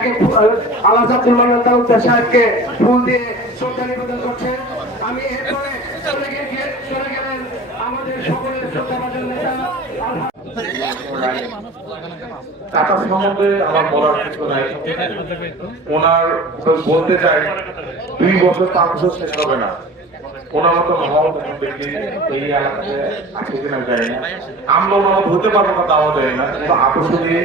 তাকে আল্লাহ আব্দুল তালুকদার সাহেবকে ফুল দিয়ে শ্রদ্ধা নিবেদন করছেন। আমি এরপরে চলে গিয়ে চলে গেলেন আমাদের সকলের শ্রদ্ধাভাজন নেতা সম্বন্ধে আমার বলার কিছু নাই। ওনার বলতে চাই, দুই বছর পাঁচ বছর শেষ হবে না। ওনার মতো কোনো ব্যক্তি এই এলাকাতে কিনা না আমরা ওনার হতে পারব না, তাও জানি না কিন্তু আকর্ষণীয়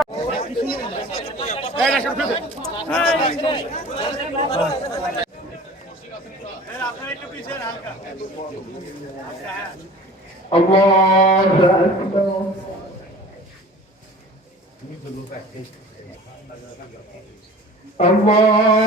الله أكبر الله